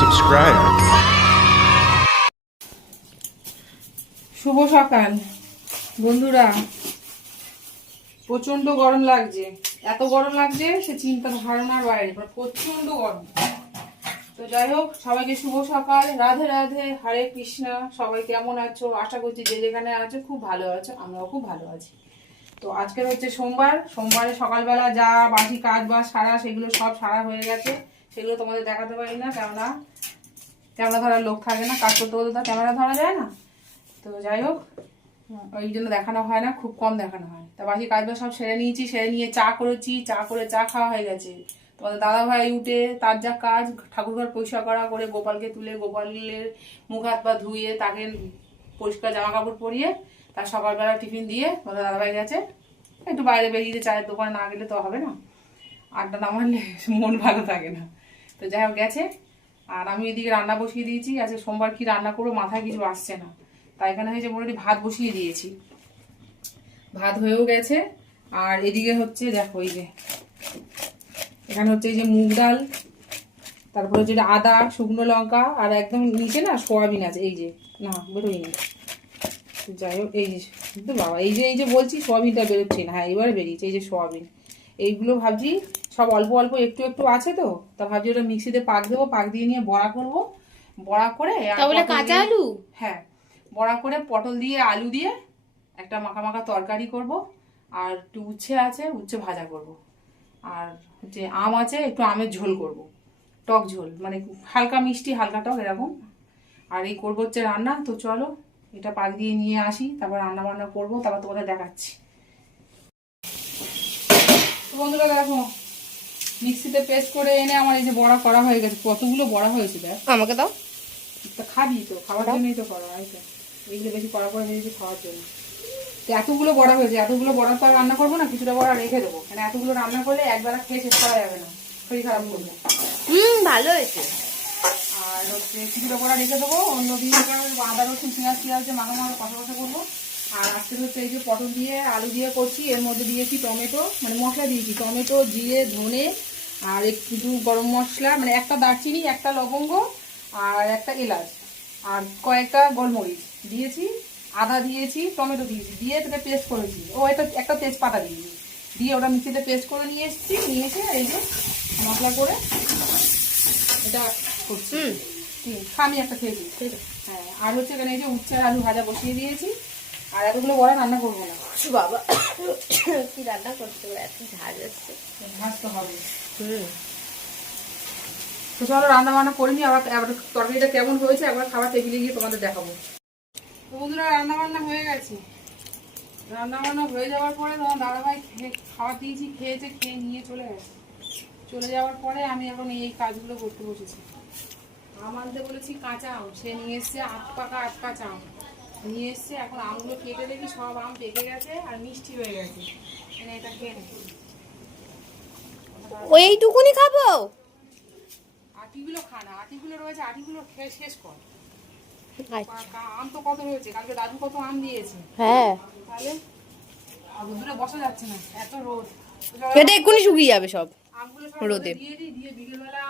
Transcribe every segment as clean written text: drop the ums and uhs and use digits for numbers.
subscribe. শুভ সকাল বন্ধুরা। প্রচন্ড গরম লাগছে, এত গরম লাগছে সে চিন্তা ধারণার বাইরে, প্রচন্ড গরম। তো যাই হোক, সবাইকে শুভ সকাল, রাধে রাধে, হরে কৃষ্ণা। সবাই কেমন আছো? আশা করছি যে যেখানে আছো খুব ভালো আছো, আমরাও খুব ভালো আছি। তো আজকে হচ্ছে সোমবার। সোমবারে সকালবেলা যা বাকি কাজ বা সারা, সেগুলো সব সারা হয়ে গেছে। সেগুলো তোমাদের দেখাতে পারি না, কেননা ক্যামেরা ধরার লোক থাকে না। কাজ করতে করতে তো ক্যামেরা ধরা যায় না। তো যাই হোক, ওই জন্য দেখানো হয় না, খুব কম দেখানো হয়। তা বাকি কাজগুলো সব সেরে নিয়েছি, সেরে নিয়ে চা করেছি, চা করে চা খাওয়া হয়ে গেছে। তোমাদের দাদা ভাই উঠে তার যা কাজ, ঠাকুরঘর পরিষ্কার করা করে গোপালকে তুলে গোপালের মুখ হাত পা ধুয়ে তাকে পরিষ্কার জামা কাপড় পরিয়ে তার সকালবেলা টিফিন দিয়ে তোমাদের দাদা ভাই গেছে একটু বাইরে বেরিয়ে, চায়ের দোকানে না গেলে তো হবে না, আড্ডা না মারলে মন ভালো থাকে না। তো যাই হোক গেছে, আর আমি এদিকে রান্না বসিয়ে দিয়েছি। আজকে সোমবার কি রান্না করবো মাথায় কিছু আসছে না। তাই এখানে হয়েছে মোটামুটি ভাত বসিয়ে দিয়েছি, ভাত হয়েও গেছে। আর এদিকে হচ্ছে দেখো, এই যে এখানে হচ্ছে এই যে মুগ ডাল, তারপরে হচ্ছে আদা, শুকনো লঙ্কা, আর একদম নিচে না সোয়াবিন আছে। এই যে না বেরোয়নি, যাই হোক এই যে কিন্তু বাবা, এই যে বলছি সোয়াবিনটা বেরোচ্ছে না। হ্যাঁ এবারে বেরিয়েছে, এই যে সোয়াবিন। এইগুলো ভাবছি সব অল্প অল্প একটু একটু আছে, তো তা ভাবছি ওটা মিক্সিতে পাক দেবো, পাক দিয়ে নিয়ে বড়া করবো। বড়া করে কাঁচা আলু, হ্যাঁ বড়া করে পটল দিয়ে আলু দিয়ে একটা মাখা মাখা তরকারি করব। আর একটু উচ্ছে আছে, উচ্ছে ভাজা করব। আর হচ্ছে আম আছে, একটু আমের ঝোল করব, টক ঝোল, মানে হালকা মিষ্টি হালকা টক এরকম। আর এই করবো হচ্ছে রান্না। তো চলো এটা পাক দিয়ে নিয়ে আসি, তারপর রান্না বান্না করবো, তারপর তোমাদের দেখাচ্ছি। তো বন্ধুরা দেখো, মিক্সিতে পেস্ট করে এনে আমার এই যে বড়া করা হয়ে গেছে। কতগুলো বড়া হয়েছে দেখ। আমাকে দাও। তা খাবি তো, খাওয়ার জন্যই তো করা হয়। এইগুলো বেশি করা করে ভেবেছি খাওয়ার জন্য। তো এতগুলো বড়া হয়েছে, এতগুলো বড়া তো আর রান্না করবো না, কিছুটা বড়া রেখে দেবো। মানে এতগুলো রান্না করলে একবেলা খেয়ে শেষ করা যাবে না, শরীর খারাপ করবে। ভালো হয়েছে। আর হচ্ছে কিছুটা বড়া রেখে দেবো, অন্য দিন আদা রসুন পেঁয়াজ দিয়ে মাখা মাখা কষা কষা করবো। আর আজকে হচ্ছে এই যে পটল দিয়ে আলু দিয়ে করছি। এর মধ্যে দিয়েছি টমেটো, মানে মশলা দিয়েছি টমেটো, জিরে, ধনে, আর একটু গরম মশলা, মানে একটা দারচিনি, একটা লবঙ্গ, আর একটা এলাচ, আর কয়েকটা গোলমরিচ দিয়েছি, আদা দিয়েছি, টমেটো দিয়েছি, দিয়ে এটাকে পেস্ট করেছি। ও এটা একটা তেজপাতা দিয়েছি, দিয়ে ওটা মিক্সিতে পেস্ট করে নিয়ে এসেছি। নিয়ে এসে এই যে মশলা করে এটা করছি। আমি একটা খেয়েছি। হ্যাঁ, আর হচ্ছে এখানে এই যে উচ্ছে আলু ভাজা বসিয়ে দিয়েছি। আর এতগুলো বড়া রান্না করবো না বাবা, কি রান্না করতে হবে, এত ঝাল আছে, ভাজ তো হবে। তো চলো রান্না বান্না করে নিই, আবার তরকারিটা কেমন হয়েছে একবার খাবার টেবিলে গিয়ে তোমাদের দেখাবো। তো বন্ধুরা রান্না বান্না হয়ে গেছে। রান্না বান্না হয়ে যাওয়ার পরে তোমার দাদাভাই খাওয়া দিয়েছি, খেয়েছে, খেয়ে নিয়ে চলে গেছে। চলে যাওয়ার পরে আমি এখন এই কাজগুলো করতে বসেছি। আম আনতে বলেছি, কাঁচা আম সে নিয়ে এসছে, আট কাঁচা আম নিয়ে এসছে। এখন আমগুলো কেটে দেখি সব আম পেকে গেছে আর মিষ্টি হয়ে গেছে। এটা খেয়ে নেই, ওইটুকুনি খাবো। আটিগুলো খা না, আটিগুলো রয়েছে, আটিগুলো খেয়ে শেষ কর। আম তো কত হয়েছে, কালকে দাদু কত আম দিয়েছে। হ্যাঁ, তাহলে রোদে বসা যাচ্ছে না, এত রোদ। এটা এক্ষুনি শুকিয়ে যাবে সব আমগুলো সব রোদে। দিয়ে দিই, দিয়ে বিকেলবেলা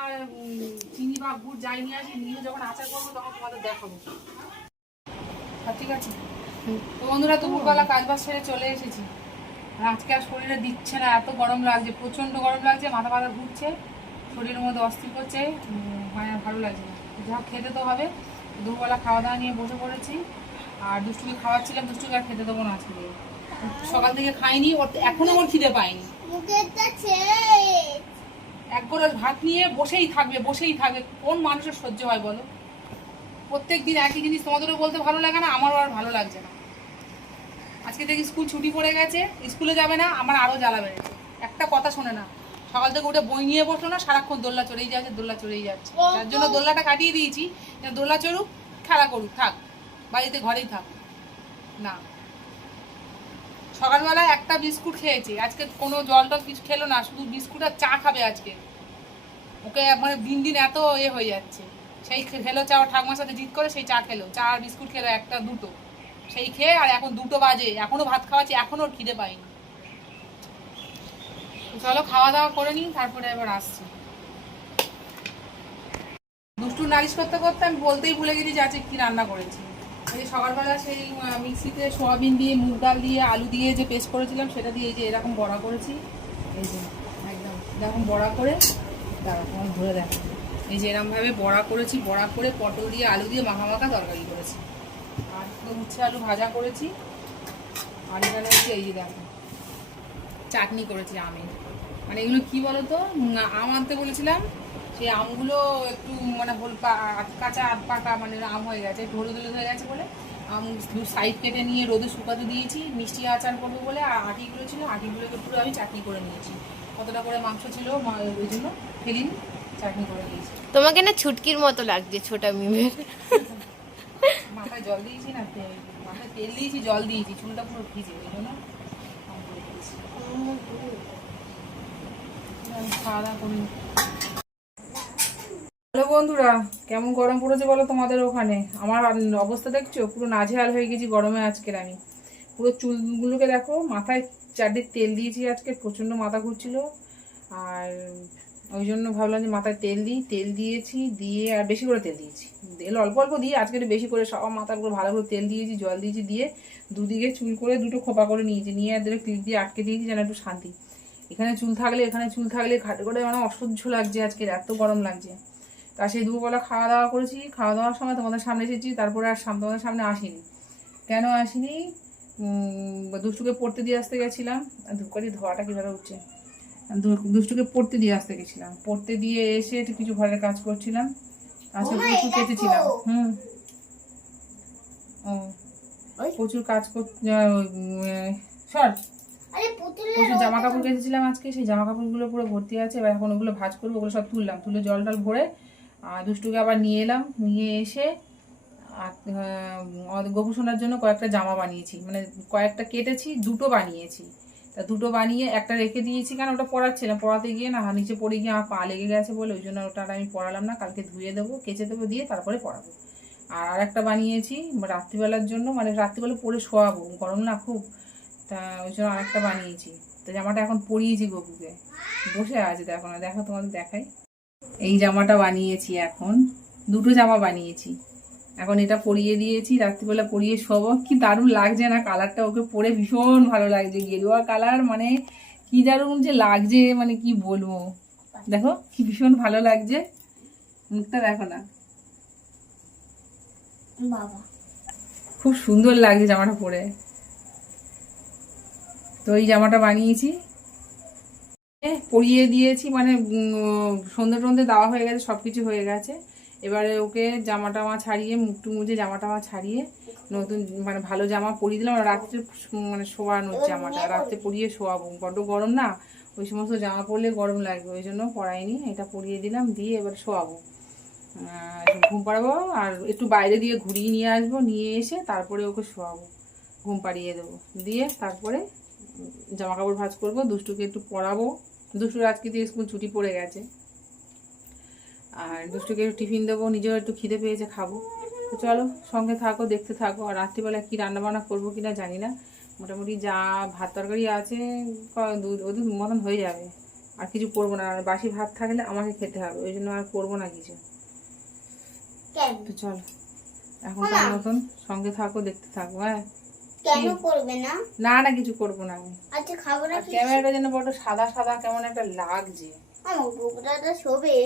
চিনি বা গুড় যাই নিয়ে আসি, নিয়ে যখন আচার করবো তখন তোমাদের দেখাবো। ঠিক আছে। তো বন্ধুরা দুপুরবেলা কাজ বাজ সেরে চলে এসেছি। আজকে আর শরীরে দিচ্ছে না, এত গরম লাগছে, প্রচন্ড গরম লাগছে, মাথা মাথা ঘুরছে, শরীরের মধ্যে অস্থির করছে, মানে ভালো লাগছে না। যা খেতে তো হবে। দুপুরবেলা খাওয়া দাওয়া নিয়ে বসে পড়েছি। আর দুষ্টুকে খাওয়াচ্ছিলাম, দুষ্টুকে আর খেতে দেবো না আজকে। সকাল থেকে খাইনি, এখনো ওর খিদে পাইনি। এক গ্লাস ভাত নিয়ে বসেই থাকবে। কোন মানুষের সহ্য হয় বলো? প্রত্যেক দিন একই জিনিস, তোমাদেরও বলতে ভালো লাগে না, আমারও আর ভালো লাগছে না। আজকে দেখি স্কুল ছুটি পড়ে গেছে, স্কুলে যাবে না, আমার আরো জ্বালা বেড়েছে। একটা কথা শোনে না, সকাল থেকে উঠে বই নিয়ে বসলো না, সারাক্ষণ দোল্লা চড়েই যাচ্ছে। তার জন্য দোল্লাটা কাটিয়ে দিয়েছি, দোল্লা চড়ুক, খেলা করুক, থাক বাড়িতে, ঘরেই থাক না। সকালবেলায় একটা বিস্কুট খেয়েছে, আজকে কোনো জল টল কিছু খেলো না, শুধু বিস্কুট আর চা খাবে আজকে। ওকে মানে দিন এত হয়ে যাচ্ছে। সেই খেলো চা, ঠাকুমার সাথে জিদ করে সেই চা খেলো, চা আর বিস্কুট খেলো একটা দুটো, সেই খেয়ে। আর এখন 2টো বাজে, এখনো ভাত খাওয়াচ্ছি, এখনো ওর খিদে পাইনি। চলো খাওয়া দাওয়া করে নিই, তারপরে এবার আসছি। দুষ্টুর নালিশ করতে করতে আমি বলতেই ভুলে গেছি যে আজকে কি রান্না করেছি। এই সকালবেলা সেই মিক্সিতে সোয়াবিন দিয়ে, মুগ ডাল দিয়ে, আলু দিয়ে যে পেস্ট করেছিলাম সেটা দিয়ে এই যে এরকম বড়া করেছি। এই যে একদম এরকম বড়া করে, দাঁড়া তোমার ধরে দেখো, এই যে এরকমভাবে বড়া করেছি, বড়া করে পটল দিয়ে আলু দিয়ে মাখা মাখা তরকারি করেছি। আর উচ্ছে আলু ভাজা করেছি। আর এখানে হচ্ছে এই যে দেখো চাটনি করেছি আমের। মানে এগুলো কি বলতো, আম আনতে বলেছিলাম, সেই আমগুলো একটু মানে কাঁচা আধ পাকা, মানে আম হয়ে গেছে, একটু হলুদ হলুদ হয়ে গেছে বলে আম দু সাইড কেটে নিয়ে রোদে শুকাতে দিয়েছি। মিষ্টি আচার করবো বলে আর আটিগুলো ছিল, আটিগুলোকে পুরো আমি চাটনি করে নিয়েছি। কতটা করে মাংস ছিল ওই জন্য ফেলিনি, চাটনি করে দিয়েছি। তোমাকে না ছুটকির মতো লাগছে ছোটা মিমের। মাথায় জল দিয়েছি না, মাথায় তেল দিয়েছি, জল দিয়েছি, চুলটা পুরো ভিজে, ওই জন্য খাওয়া দাওয়া করি। হ্যালো বন্ধুরা, কেমন গরম পড়েছে বলো তোমাদের ওখানে? আমার অবস্থা দেখছো, পুরো নাজেহাল হয়ে গেছি গরমে। আজকের আমি পুরো চুলগুলোকে দেখো, মাথায় চারদিক তেল দিয়েছি, আজকে প্রচণ্ড মাথা ঘুরছিল। আর ওই জন্য ভাবলাম যে মাথায় তেল দিই, তেল দিয়েছি, দিয়ে আর বেশি করে তেল দিয়েছি, তেল অল্প অল্প দিয়ে আজকে একটু বেশি করে সব মাথার উপর ভালো করে তেল দিয়েছি, জল দিয়েছি, দিয়ে দুদিকে চুল করে দুটো খোপা করে নিয়েছি, নিয়ে আর দুটো ক্লিপ দিয়ে আটকে দিয়েছি যেন একটু শান্তি। এখানে চুল থাকলে ঘাটে করে মানে অসহ্য লাগছে, আজকে এত গরম লাগছে। তা সেই দুপুরবেলা খাওয়া দাওয়া করেছি, খাওয়া দাওয়ার সময় তোমাদের সামনে এসেছি, তারপরে আর তোমাদের সামনে আসিনি। কেন আসিনি? দুষ্টুকে পড়তে দিয়ে আসতে গেছিলাম। ধূপকাঠি ধোয়াটা কীভাবে উঠছে, দুষ্টুকে পড়তে দিয়ে আসতে গেছিলাম, পড়তে দিয়ে এসে একটু কিছু ঘরের কাজ করছিলাম, আজকে প্রচুর কেটেছিলাম। প্রচুর কাজ প্রচুর জামা কাপড় কেটেছিলাম আজকে, সেই জামা কাপড়গুলো পুরো ভর্তি আছে। এবার এখন ওগুলো ভাঁজ করবো, ওগুলো সব তুললাম, তুলে জল টল ভরে দুষ্টুকে আবার নিয়ে এলাম, নিয়ে এসে গোপুসোনার জন্য কয়েকটা জামা বানিয়েছি, মানে কয়েকটা কেটেছি, দুটো বানিয়েছি। তা দুটো বানিয়ে একটা রেখে দিয়েছি, কারণ ওটা পরাচ্ছিলাম, পরাতে গিয়ে না নিচে পড়ে গিয়ে আমার পা লেগে গেছে বলে ওই জন্য ওটা আমি পরালাম না, কালকে ধুয়ে দেবো, কেচে দেবো, দিয়ে তারপরে পরাবো। আর একটা বানিয়েছি রাত্রিবেলার জন্য, মানে রাত্রিবেলা পরে শোয়াবো, গরম না খুব, তা ওই জন্য আরেকটা বানিয়েছি। তো জামাটা এখন পরিয়েছি গপুকে, বসে আছে, দেখো না, দেখো তোমাদের দেখাই। এই জামাটা বানিয়েছি, এখন দুটো জামা বানিয়েছি, এখন এটা পরিয়ে দিয়েছি, রাত্রিবেলা পরিয়ে শোবো। কি দারুণ লাগছে না কালারটা, ওকে পরে ভীষণ ভালো লাগছে, গেরুয়া কালার, মানে কি দারুণ যে লাগছে, মানে কি বলবো, দেখো কি ভীষণ ভালো লাগছে, মুখটা দেখো না, বাবা খুব সুন্দর লাগছে জামাটা পরে। তো এই জামাটা বানিয়েছি, পরিয়ে দিয়েছি, মানে সন্ধ্যে টন্ধে দেওয়া হয়ে গেছে, সব কিছু হয়ে গেছে। এবারে ওকে জামা টামা ছাড়িয়ে, মুখটু মুজে জামা টামা ছাড়িয়ে নতুন মানে ভালো জামা পরিয়ে দিলাম। রাত্রে মানে শোয়ানোর জামাটা রাত্রে পরিয়ে শোয়াবো, বড্ড গরম না, ওই সমস্ত জামা পরলে গরম লাগবে, ওই জন্য পরাইনি, এটা পরিয়ে দিলাম, দিয়ে এবার শোয়াবো, ঘুম পাড়াবো। আর একটু বাইরে দিয়ে ঘুরিয়ে নিয়ে আসবো, নিয়ে এসে তারপরে ওকে শোয়াবো, ঘুম পাড়িয়ে দেবো, দিয়ে তারপরে জামা কাপড় ভাঁজ করবো, দুষ্টুকে একটু পড়াবো। দুষ্টুর আজকে দিয়ে স্কুল ছুটি পড়ে গেছে, আর দুষ্টুকে একটু টিফিন দেবো, নিজেও একটু খিদে পেয়েছে, খাবো। তো চলো সঙ্গে থাকো, দেখতে থাকো। আর রাত্রিবেলা কী রান্নাবান্না করবো কিনা জানি না, মোটামুটি যা ভাত তরকারি আছে ওদের মতন হয়ে যাবে, আর কিছু করবো না। আর বাসি ভাত থাকলে আমাকে খেতে হবে, ওই জন্য আর করবো না কিছু। তো চলো এখন তার মতন সঙ্গে থাকো, দেখতে থাকো। হ্যাঁ, কেন করবে না? না না কিছু করবো না আমি। আচ্ছা খাবো না। ক্যামেরাটা যেন বড় সাদা সাদা কেমন একটা লাগছে। আমার বুকটা শোবে।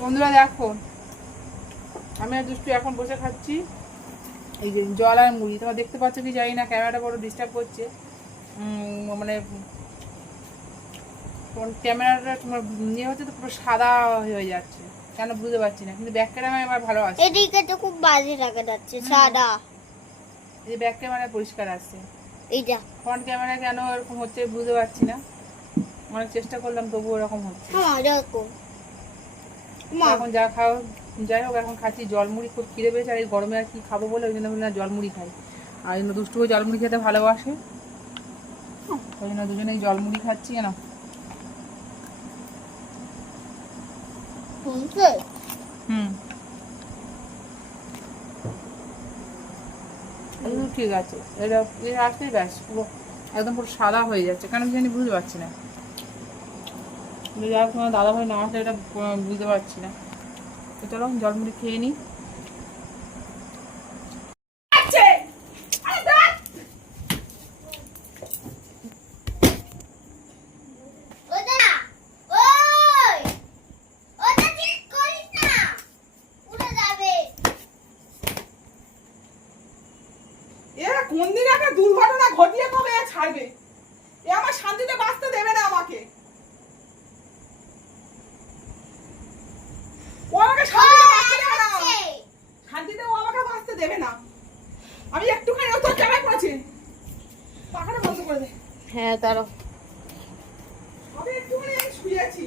বন্ধুরা দেখো, আমি আর দুষ্টু এখন বসে খাচ্ছি এই যে জল আর মুড়ি। তোমরা দেখতে পাচ্ছ কি জানি না, ক্যামেরাটা বড় ডিস্টার্ব করছে, মানে ক্যামেরাটা তোমার ইয়ে হচ্ছে তো পুরো সাদা হয়ে যাচ্ছে, কেন বুঝতে পারছি না, কিন্তু ব্যাক ক্যামেরায় আমার ভালো আসছে। এদিকে তো খুব বাজে দেখা যাচ্ছে, সাদা। এই ব্যাক ক্যামেরায় পরিষ্কার আসছে, এইটা ফ্রন্ট ক্যামেরা কেন এরকম হচ্ছে বুঝতে পারছি না, অনেক চেষ্টা করলাম তবুও এরকম হচ্ছে। দেখো এখন যা খাও, যাই হোক এখন খাচ্ছি জলমুড়ি, খুব খিদে পেয়েছে, আর এই গরমে আর কি খাবো বলে ওই জন্য বললাম জলমুড়ি খাই। আর জন্য দুষ্টুও জলমুড়ি খেতে ভালোবাসে, ওই জন্য দুজনেই জলমুড়ি খাচ্ছি। না ঠিক আছে, এটা আসলেই ব্যাস পুরো একদম পুরো সাদা হয়ে যাচ্ছে, কেন জানি বুঝতে পারছি না, তোমার দাদা ভাই না আসলে এটা বুঝতে পারছি না। তো চলো জলমুড়ি খেয়ে নিই। কোন দিন একটা দুর্ঘটনা ঘটিয়ে কবে ছাড়বে? এ আমার শান্তিতে বাঁচতে দেবে না আমাকে। ও আমাকে শান্তিতে বাঁচতে দেবে না। শান্তিতে ও আমাকে বাঁচতে দেবে না। আমি একটুখানি ও তোর জায়গায় পড়েছি। পাখাটা বন্ধ করে দে। হ্যাঁ তারও আমি একটুখানি আমি শুয়ে আছি।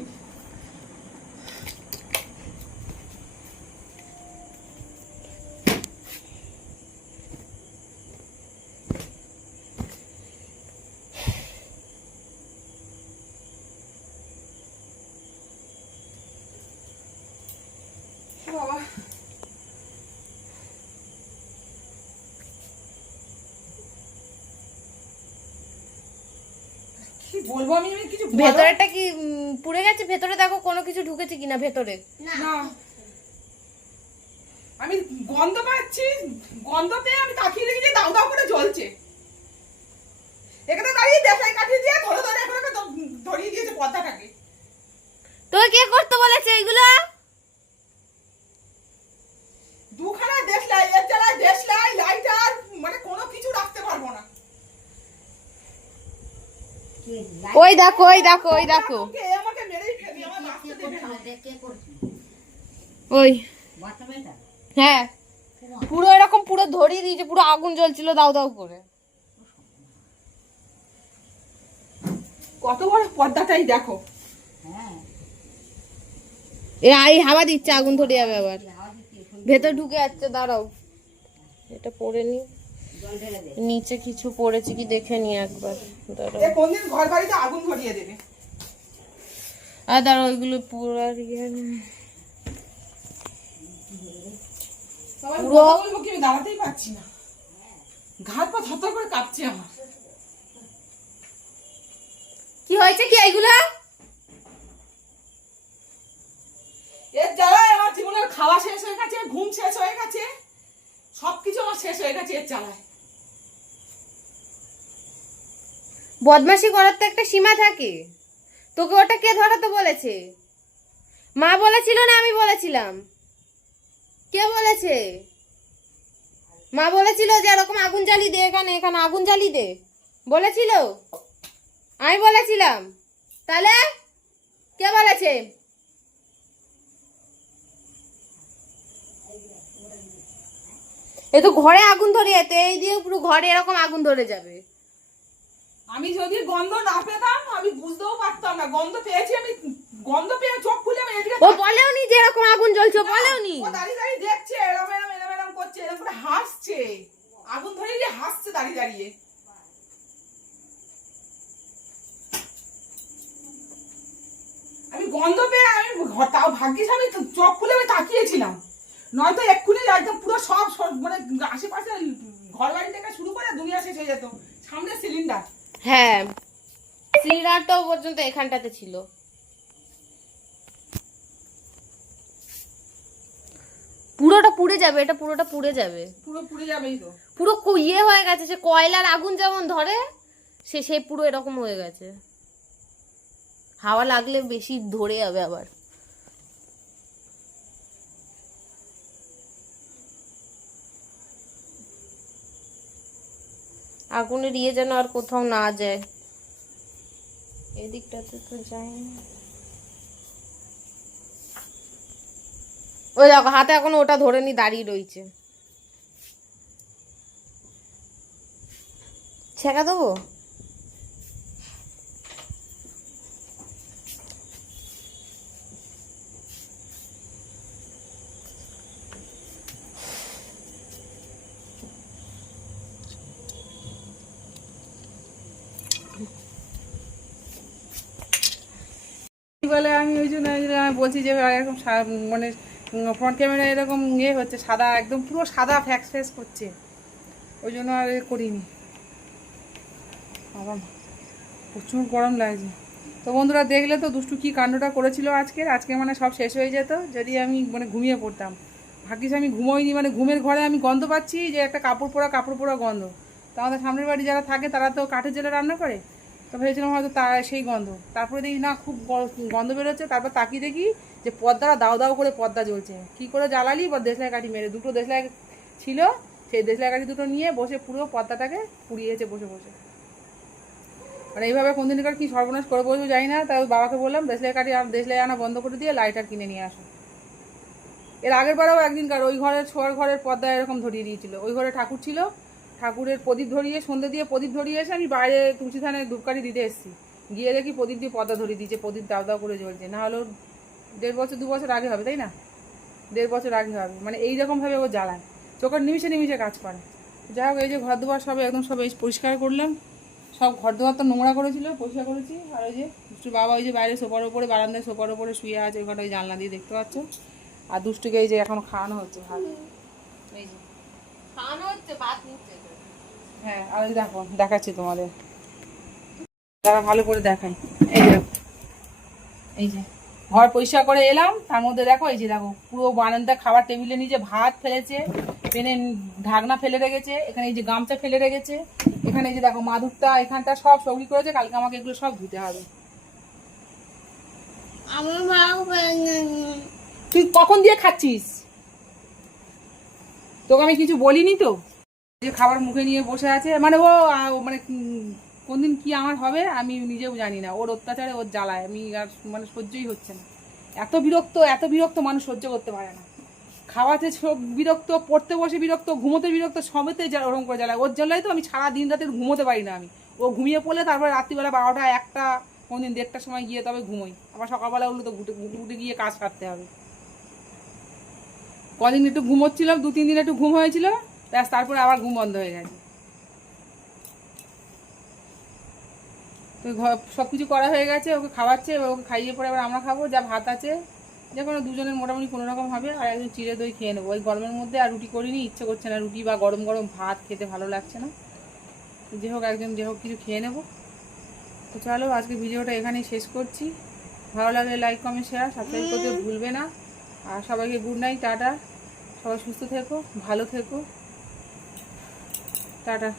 বাবা কি বলবো আমি কিছু ভেতরেটা কি পুড়ে গেছে? ভেতরে দেখো কোনো কিছু ঢুকেছে কিনা ভেতরে। না আমি গন্ধ পাচ্ছি, গন্ধ পেয়ে আমি তাকিয়ে দেখি যে দাউ দাউ করে জ্বলছে। এখানে দাঁড়িয়ে দেখাই কাঠি দিয়ে ধরে ধরে এখন ধরিয়ে দিয়েছে পর্দাটাকে। তোকে কে করতে বলেছে এইগুলো? দুখানা দেশলাই, এর চালায় দেশলাই, লাইটার, মানে কোনো কিছু রাখতে পারবো না। ওই দেখো ওই দেখো ওই দেখো ওকে আমাকে মেরেই ফেলবে, আমার বাঁচতে দেবে না। ওই হ্যাঁ পুরো এরকম পুরো ধরিয়ে দিয়েছে, পুরো আগুন জ্বলছিল দাউ দাউ করে। কত বড় পর্দাটাই দেখো। এই হাওয়া দিচ্ছে, আগুন ধরে যাবে আবার। ভেতর ঢুকে যাচ্ছে, দাঁড়াও এটা পড়ে নি, নিচে কিছু পড়েছে কি দেখে নি একবার, দাঁড়াও। এ কোনদিন ঘর বাড়িতে আগুন ধরিয়ে দেবে। আর দাঁড়াও ওইগুলো পুরো সবাই পুরো- কথা বলবো কি আমি দাঁড়াতেই পারছি না। ঘাট পা থরথর করে কাঁপছে আমার। কি হয়েছে কি এইগুলো? এর জ্বালায় আমার জীবনের খাওয়া শেষ হয়ে গেছে, ঘুম শেষ হয়ে গেছে, সবকিছু আমার শেষ হয়ে গেছে এর জ্বালায়। বদমাশি করার তো একটা সীমা থাকে। তোকে ওটা কে ধরাতে বলেছে? মা বলেছিল না আমি বলেছিলাম? কে বলেছে? মা বলেছিল যে এরকম আগুন জ্বালিয়ে দে, এখানে এখানে আগুন জ্বালিয়ে দে বলেছিল? আমি বলেছিলাম? তাহলে কে বলেছে? এ তো ঘরে আগুন ধরে যেত, এই দিয়ে পুরো ঘরে এরকম আগুন ধরে যাবে। আমি যদি গন্ধ না পেতাম আমি বুঝতেও পারতাম না। গন্ধ পেয়েছি, আমি গন্ধ পেয়ে চোখ খুলে আমি এদিকে ও বলেও নি যে এরকম আগুন জ্বলছে, বলেও নি। ও দাঁড়িয়ে দাঁড়িয়ে দেখছে, এরম এরম এরম এরম করছে, এরম করে হাসছে, আগুন ধরে দিয়ে হাসছে দাঁড়িয়ে দাঁড়িয়ে। আমি গন্ধ পেয়ে আমি তাও ভাগ্যিস আমি চোখ খুলে আমি তাকিয়েছিলাম, নয়তো এক্ষুনি একদম পুরো মানে আশেপাশে ঘর বাড়ি থেকে শুরু করে দুনিয়া শেষ হয়ে যেত। সামনে সিলিন্ডার। হ্যাঁ সিলিন্ডারটাও পর্যন্ত এখানটাতে ছিল। পুরোটা পুড়ে যাবে, এটা পুরোটা পুড়ে যাবে, পুরো পুড়ে যাবেই তো। পুরো ইয়ে হয়ে গেছে, সে কয়লার আগুন যেমন ধরে সে পুরো এরকম হয়ে গেছে। হাওয়া লাগলে বেশি ধরে যাবে আবার। আগুনের ইয়ে যেন আর কোথাও না যায়। এদিকটাতে তো যায় না। ওই দেখো হাতে এখন ওটা ধরে নি দাঁড়িয়ে রয়েছে। ছেঁকা দেবো? বলে আমি ওই জন্য বলছি যে এরকম মানে ফ্রন্ট ক্যামেরা এরকম ইয়ে হচ্ছে, সাদা একদম পুরো সাদা ফ্যাক্স ফ্যাক্স করছে, ওই জন্য আর করিনি। বাবা প্রচুর গরম লাগছে। তো বন্ধুরা দেখলে তো দুষ্টু কি কাণ্ডটা করেছিল আজকে মানে সব শেষ হয়ে যেত যদি আমি মানে ঘুমিয়ে পড়তাম। ভাগ্যিস আমি ঘুমোইনি, মানে ঘুমের ঘরে আমি গন্ধ পাচ্ছি যে একটা কাপড় পোড়া গন্ধ। তো আমাদের সামনের বাড়ি যারা থাকে তারা তো কাঠের জেলে রান্না করে, তো ভেবেছিলাম হয়তো সেই গন্ধ। তারপরে দেখি না খুব গন্ধ বেরোচ্ছে, তারপর তাকিয়ে দেখি যে পর্দাটা দাও দাও করে পর্দা জ্বলছে। কী করে জ্বালালি, বা দেশলাই কাঠি মেরে, দুটো দেশলাই ছিল, সেই দেশলাই কাঠি দুটো নিয়ে বসে পুরো পর্দাটাকে পুড়িয়েছে বসে বসে। মানে এইভাবে কোনদিনকার কি সর্বনাশ করে বসবো জানি না। তাই বাবাকে বললাম দেশলাই কাঠি আর দেশলাই আনা বন্ধ করে দিয়ে লাইটার কিনে নিয়ে আসো। এর আগের বারেও একদিনকার ওই ঘরের ছোঁয়ার ঘরের পর্দা এরকম ধরিয়ে দিয়েছিল। ওই ঘরে ঠাকুর ছিল, ঠাকুরের প্রদীপ ধরিয়ে সন্ধ্যে দিয়ে প্রদীপ ধরিয়ে এসে আমি বাইরে তুলসী থানায় ধূপকাঠি দিতে এসেছি, গিয়ে দেখি প্রদীপ দিয়ে পর্দা ধরিয়ে দিয়েছে, প্রদীপ দাও দাও করে জ্বলছে। না হলেও 1.5 বছর 2 বছর আগে হবে, তাই না? 1.5 বছর আগে হবে। মানে এইরকমভাবে ও জ্বালায়, চোখের নিমিষে কাজ করে। যাই হোক, এই যে ঘর দুয়ার সব একদম সব পরিষ্কার করলাম, সব ঘর দুয়ার তো নোংরা করেছিল, পরিষ্কার করেছি। আর ওই যে দুষ্টু বাবা ওই যে বাইরে সোফার ওপরে, বারান্দায় সোফার ওপরে শুয়ে আছে, ওখানে ওই জানলা দিয়ে দেখতে পাচ্ছ। আর দুষ্টুকে এই যে এখন খাওয়ানো হচ্ছে ভাত, এই যে খাওয়ানো হচ্ছে, ভাত নিচ্ছে। হ্যাঁ, আর ওই দেখো দেখাচ্ছি তোমাদের, তারা ভালো করে দেখাই। এই যে এই যে ঘর পরিষ্কার করে এলাম, তার মধ্যে দেখো এই যে দেখো পুরো বারান্দা খাবার টেবিলে নিচে ভাত ফেলেছে, পেনে ঢাকনা ফেলে রেখেছে, এখানে এই যে গামছা ফেলে রেখেছে, এখানে এই যে দেখো মাদুরটা এখানটা সব সবরি করেছে। কালকে আমাকে এগুলো সব ধুতে হবে। তুই কখন দিয়ে খাচ্ছিস? তোকে আমি কিছু বলিনি তো। যে খাবার মুখে নিয়ে বসে আছে, মানে ও মানে কোনদিন কি আমার হবে আমি নিজেও জানি না। ওর অত্যাচারে, ওর জ্বালায় আমি আর মানে সহ্যই হচ্ছে না। এত বিরক্ত মানুষ সহ্য করতে পারে না। খাওয়াতে বিরক্ত, পড়তে বসে বিরক্ত, ঘুমোতে বিরক্ত, সবেতে ওরকম করে জ্বালায়। ওর জ্বালায় তো আমি সারা দিন রাতে ঘুমোতে পারি না আমি। ও ঘুমিয়ে পড়লে তারপরে রাত্রিবেলা 12টা 1টা, কোনদিন 1টার সময় গিয়ে তবে ঘুমোই। আবার সকালবেলা উঠলে তো উঠে গিয়ে কাজ সারতে হবে। কদিন একটু ঘুমোচ্ছিলাম, 2-3 দিন একটু ঘুম হয়েছিল, ব্যাস তারপরে আবার ঘুম বন্ধ হয়ে গেছে। তো সব কিছু করা হয়ে গেছে, ওকে খাওয়াচ্ছে, এবার ওকে খাইয়ে পরে এবার আমরা খাবো। যা ভাত আছে, যে কোনো দুজনের মোটামুটি কোনো রকম হবে। আর একদিন চিড়ে দই খেয়ে নেবো। ওই গরমের মধ্যে আর রুটি করিনি, ইচ্ছে করছে না রুটি বা গরম গরম ভাত খেতে, ভালো লাগছে না। যে হোক কিছু খেয়ে নেবো। তো চলো আজকে ভিডিওটা এখানেই শেষ করছি। ভালো লাগলে লাইক কমেন্ট শেয়ার সাবস্ক্রাইব করতে ভুলবে না। আর সবাইকে গুড নাইট, টাটা। সবাই সুস্থ থেকো, ভালো থেকো, টাটা।